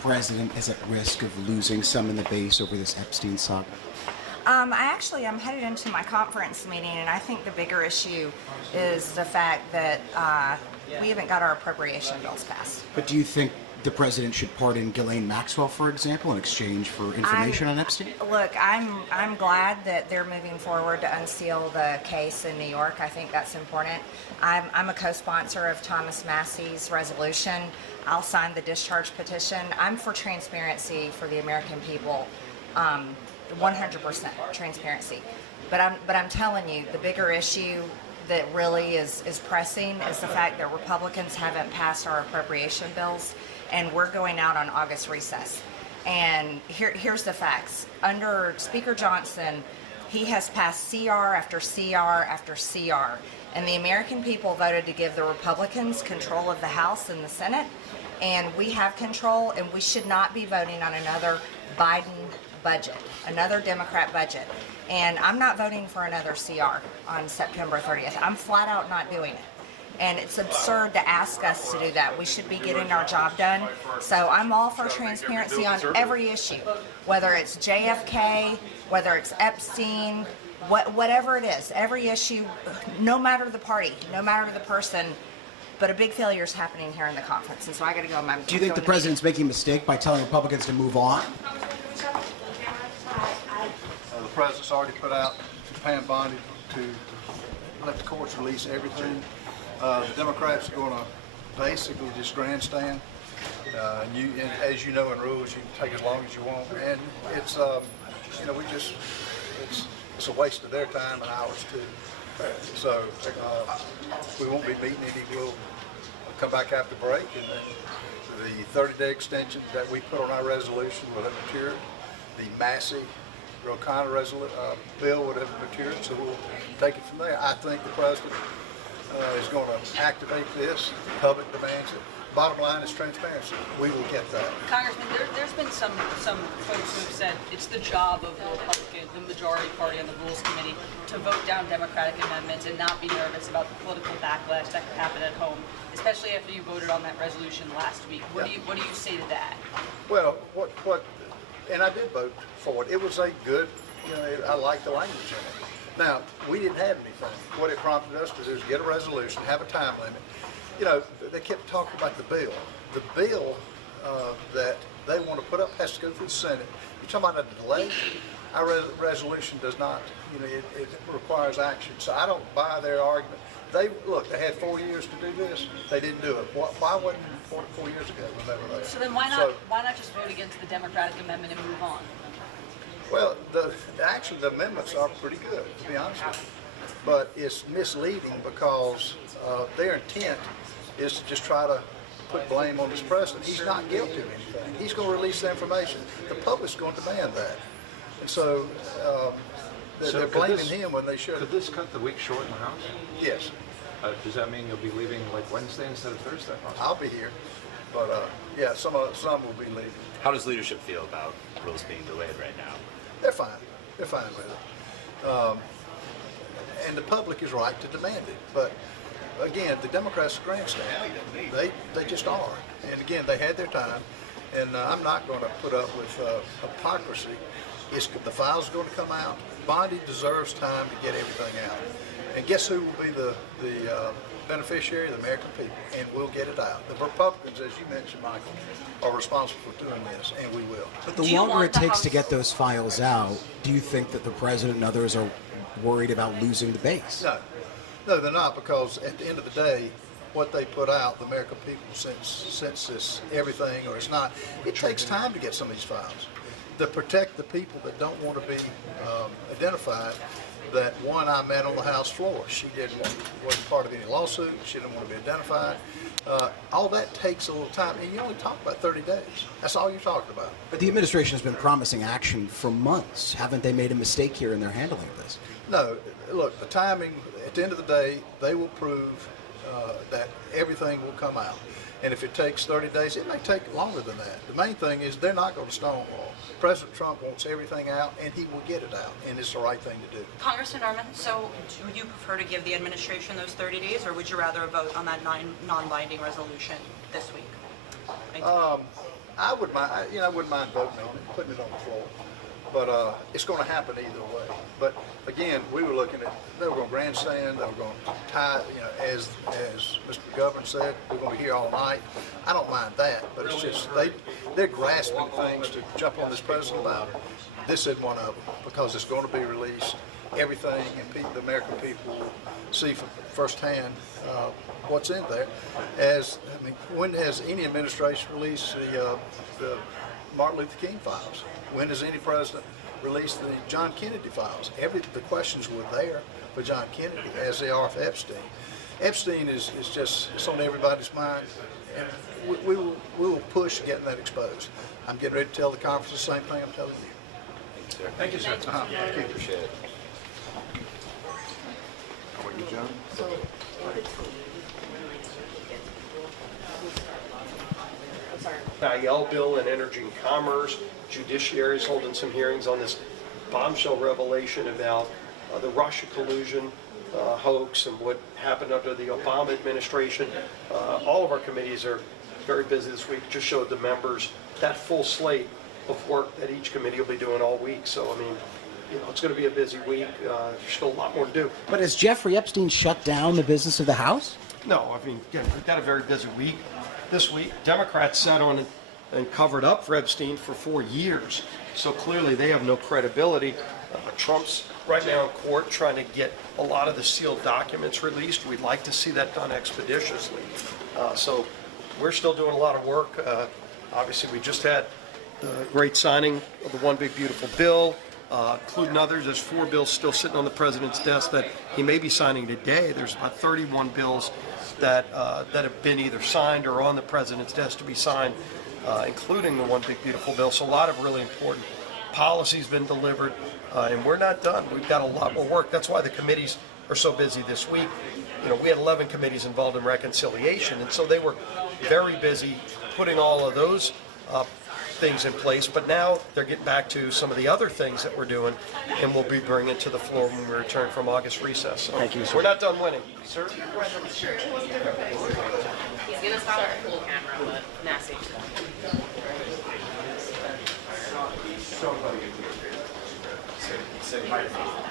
president is at risk of losing some in the base over this Epstein saga? I'm headed into my conference meeting, and I think the bigger issue is the fact that we haven't got our appropriation bills passed. But do you think the president should pardon Ghislaine Maxwell, for example, in exchange for information on Epstein? Look, I'm glad that they're moving forward to unseal the case in New York. I think that's important. I'm a co-sponsor of Thomas Massey's resolution. I'll sign the discharge petition. I'm for transparency for the American people. 100% transparency. But I'm telling you, the bigger issue that really is pressing is the fact that Republicans haven't passed our appropriation bills, and we're going out on August recess. And here's the facts. Under Speaker Johnson, he has passed CR after CR after CR, and the American people voted to give the Republicans control of the House and the Senate, and we have control, and we should not be voting on another Biden budget, another Democrat budget. And I'm not voting for another CR on September 30th. I'm flat out not doing it. And it's absurd to ask us to do that. We should be getting our job done. So I'm all for transparency on every issue, whether it's JFK, whether it's Epstein, whatever it is, every issue, no matter the party, no matter the person. But a big failure is happening here in the conference, and so I got to go. Do you think the president's making a mistake by telling Republicans to move on? The president's already put out Pam Bondi to let the courts release everything. The Democrats are going to basically just grandstand. And as you know in rules, you can take as long as you want, and it's it's a waste of their time and ours too. So we won't be meeting any. We'll come back after break, and the 30-day extension that we put on our resolution will have matured. The Massey O'Connor bill would have matured, so we'll take it from there. I think the president is going to activate this. The public demands it. Bottom line is transparency. We will get that. Congressman, there's been some folks who have said it's the job of the Republican, the majority party on the Rules Committee, to vote down Democratic amendments and not be nervous about the political backlash that could happen at home, especially after you voted on that resolution last week. What do you say to that? Well, and I did vote for it. It was a good, I like the language in it. Now, we didn't have anything. What it prompted us to do is get a resolution, have a time limit. They kept talking about the bill. The bill that they want to put up has to go through the Senate. You're talking about a delay? Our resolution does not, it requires action. So I don't buy their argument. They had 4 years to do this. They didn't do it. Why wasn't it 4 years ago when they were there? So then why not just vote against the Democratic amendment and move on? Well, actually the amendments are pretty good, to be honest with you. But it's misleading because their intent is to just try to put blame on this president. He's not guilty of anything. He's going to release the information. The public's going to demand that. And so they're blaming him when they should. Could this cut the week short in the House? Yes. Does that mean you'll be leaving like Wednesday instead of Thursday? I'll be here. But yeah, some will be leaving. How does leadership feel about rules being delayed right now? They're fine. They're fine with it. And the public is right to demand it. But again, the Democrats are grandstand. They just are. And again, they had their time. And I'm not going to put up with hypocrisy. The file's going to come out. Bondi deserves time to get everything out. And guess who will be the beneficiary? The American people. And we'll get it out. The Republicans, as you mentioned, Michael, are responsible for doing this, and we will. But the longer it takes to get those files out, do you think that the president and others are worried about losing the base? No, they're not, because at the end of the day, what they put out, the American people, since this everything or it's not, it takes time to get some of these files. To protect the people that don't want to be identified, that one I met on the House floor. She wasn't part of any lawsuit. She didn't want to be identified. All that takes a little time, and you only talk about 30 days. That's all you're talking about. But the administration has been promising action for months. Haven't they made a mistake here in their handling of this? No. Look, the timing, at the end of the day, they will prove that everything will come out. And if it takes 30 days, it may take longer than that. The main thing is they're not going to stonewall. President Trump wants everything out, and he will get it out, and it's the right thing to do. Congressman Norman, so would you prefer to give the administration those 30 days, or would you rather vote on that non-binding resolution this week? I would mind, I wouldn't mind voting on it, putting it on the floor. But it's going to happen either way. But again, we were looking at, they were going to grandstand, they were going to tie, as Mr. McGovern said, we're going to be here all night. I don't mind that, but it's just, they're grasping things to jump on this president about. This isn't one of them, because it's going to be released, everything, and the American people will see firsthand what's in there. When has any administration released the Martin Luther King files? When does any president release the John Kennedy files? The questions were there for John Kennedy, as they are for Epstein. Epstein is just, it's on everybody's mind, and we will push getting that exposed. I'm getting ready to tell the conference the same thing I'm telling you. Thank you, sir. Thank you. Appreciate it. How about you, John? IL bill and energy and commerce. Judiciary is holding some hearings on this bombshell revelation about the Russia collusion hoax and what happened under the Obama administration. All of our committees are very busy this week. Just showed the members that full slate of work that each committee will be doing all week. So, it's going to be a busy week. There's still a lot more to do. But has Jeffrey Epstein shut down the business of the House? No, again, we've got a very busy week. This week, Democrats sat on and covered up for Epstein for 4 years. So clearly they have no credibility. Trump's right now in court trying to get a lot of the sealed documents released. We'd like to see that done expeditiously. So we're still doing a lot of work. Obviously, we just had the great signing of the One Big Beautiful Bill, including others. There's 4 bills still sitting on the president's desk that he may be signing today. There's about 31 bills that have been either signed or on the president's desk to be signed, including the One Big Beautiful Bill. So a lot of really important policy's been delivered, and we're not done. We've got a lot more work. That's why the committees are so busy this week. We had 11 committees involved in reconciliation, and so they were very busy putting all of those things in place, but now they're getting back to some of the other things that we're doing, and we'll be bringing it to the floor when we return from August recess. So Thank you, sir. We're not done winning. Sir? He's going to stop the full camera, but Massey.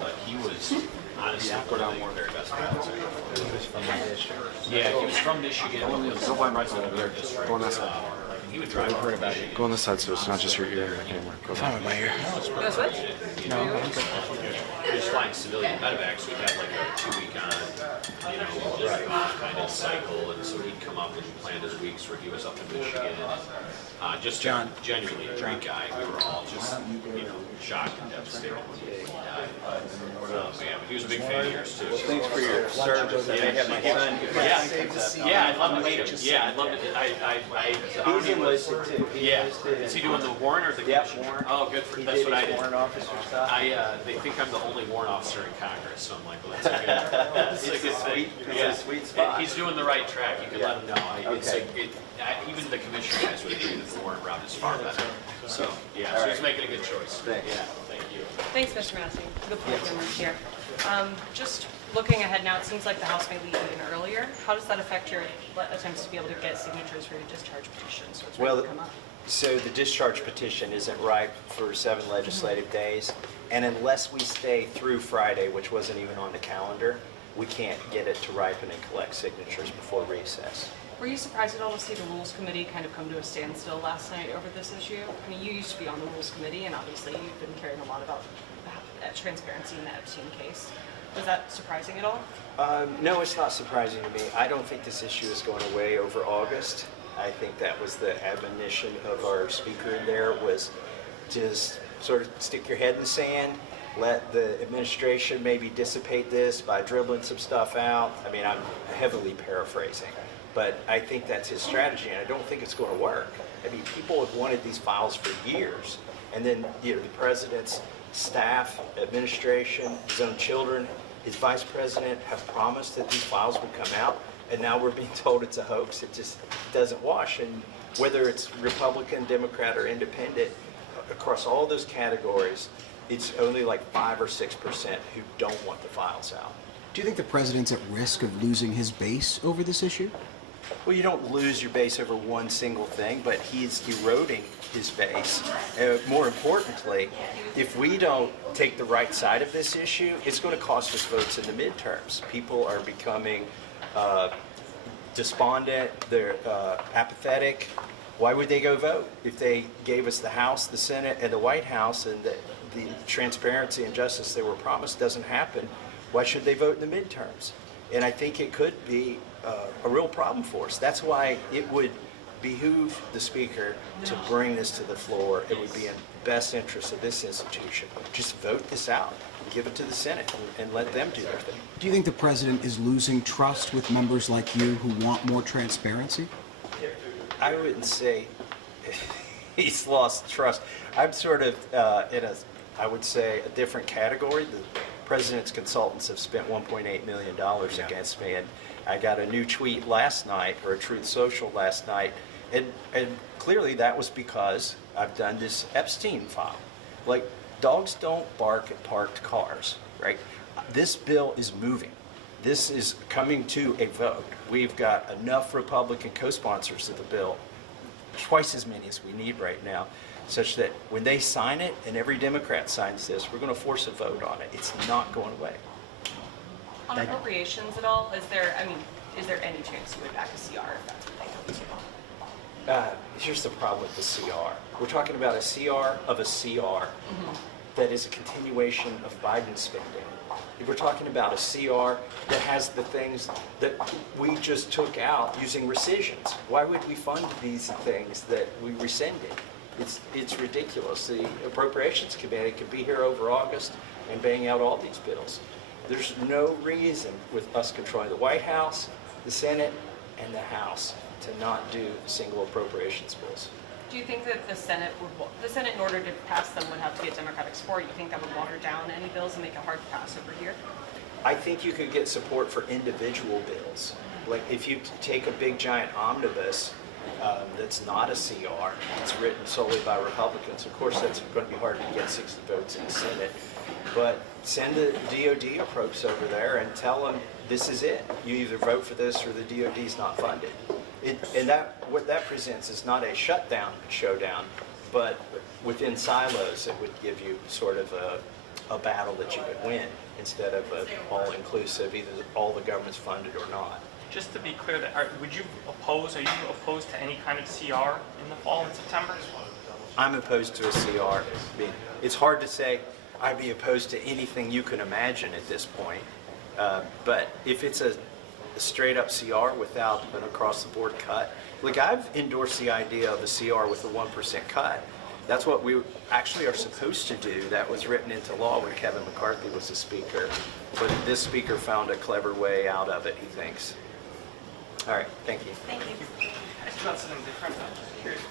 But he was honestly one of the very best guys. Yeah, he was from Michigan. Go on that side. He would drive over about it. Go on this side so it's not just your ear anymore. Go Fine with my ear. You want to switch? No. He was flying civilian medevacs. We had like a 2-week on, off kind of cycle, and so he'd come up and plan his weeks where he was up in Michigan. And, just John. Genuinely a great guy. We were all just, shocked and devastated when he died. Man, but he was a big fan of yours too. Well, thanks for your service. Yeah, I'd love to meet him. Yeah, I'd love to. He's enlisted too. Yeah. Is he doing the warrant or the commission? Warrant. Oh, good for that's what I did. Warrant officer stuff. They think I'm the only warrant officer in Congress, so I'm like, well, that's a good. It's a good thing. It's a sweet spot. He's doing the right track. You can let him know. It's like even the commissioner guys would agree that the warrant route is far better. So yeah, so he's making a good choice. Thanks. Yeah, thank you. Thanks, Mr. Massey. Good point here. Just looking ahead now, it seems like the House may leave even earlier. How does that affect your attempts to be able to get signatures for your discharge petition? So it's ready to come up. So the discharge petition isn't ripe for 7 legislative days, and unless we stay through Friday, which wasn't even on the calendar, we can't get it to ripen and collect signatures before recess. Were you surprised at all to see the Rules Committee kind of come to a standstill last night over this issue? I mean, you used to be on the Rules Committee, and obviously you've been caring a lot about transparency in the Epstein case. Was that surprising at all? No, it's not surprising to me. I don't think this issue is going away over August. I think that was the admonition of our speaker in there, was just sort of stick your head in the sand, let the administration maybe dissipate this by dribbling some stuff out. I mean, I'm heavily paraphrasing, but I think that's his strategy, and I don't think it's going to work. I mean, people have wanted these files for years, and then the president's staff, administration, his own children, his vice president have promised that these files would come out, and now we're being told it's a hoax. It just doesn't wash. And whether it's Republican, Democrat, or Independent, across all those categories, it's only like 5 or 6% who don't want the files out. Do you think the president's at risk of losing his base over this issue? Well, you don't lose your base over one single thing, but he's eroding his base. More importantly, if we don't take the right side of this issue, it's going to cost us votes in the midterms. People are becoming despondent, they're apathetic. Why would they go vote? If they gave us the House, the Senate, and the White House, and the transparency and justice they were promised doesn't happen, why should they vote in the midterms? And I think it could be a real problem for us. That's why it would behoove the Speaker to bring this to the floor. It would be in the best interest of this institution. Just vote this out, give it to the Senate, and let them do their thing. Do you think the president is losing trust with members like you who want more transparency? I wouldn't say he's lost trust. I'm sort of in a, I would say, a different category. The president's consultants have spent $1.8 million against me, and I got a new tweet last night, or a Truth Social last night, and clearly that was because I've done this Epstein file. Like, dogs don't bark at parked cars, right? This bill is moving. This is coming to a vote. We've got enough Republican co-sponsors of the bill, twice as many as we need right now, such that when they sign it, and every Democrat signs this, we're going to force a vote on it. It's not going away. On appropriations at all, is there any chance you would back a CR if that's what they come to? Here's the problem with the CR. We're talking about a CR of a CR that is a continuation of Biden's spending. We're talking about a CR that has the things that we just took out using rescissions. Why would we fund these things that we rescinded? It's ridiculous. The Appropriations Committee could be here over August and bang out all these bills. There's no reason with us controlling the White House, the Senate, and the House to not do single appropriations bills. Do you think that the Senate in order to pass them would have to get Democratic support? You think that would water down any bills and make it hard to pass over here? I think you could get support for individual bills. Like if you take a big giant omnibus that's not a CR, it's written solely by Republicans, of course that's going to be hard to get 60 votes in the Senate. But send the DOD approach over there and tell them this is it. You either vote for this or the DOD's not funded. What that presents is not a showdown, but within silos it would give you sort of a battle that you could win instead of an all-inclusive, either all the government's funded or not. Just to be clear, are you opposed to any kind of CR in the fall and September? I'm opposed to a CR. I mean, it's hard to say I'd be opposed to anything you can imagine at this point, but if it's a straight up CR without an across the board cut. Look, I've endorsed the idea of a CR with a 1% cut. That's what we actually are supposed to do. That was written into law when Kevin McCarthy was the speaker. But this speaker found a clever way out of it, he thinks. All right, thank you. Thank you. Ask about something different. I'm just curious.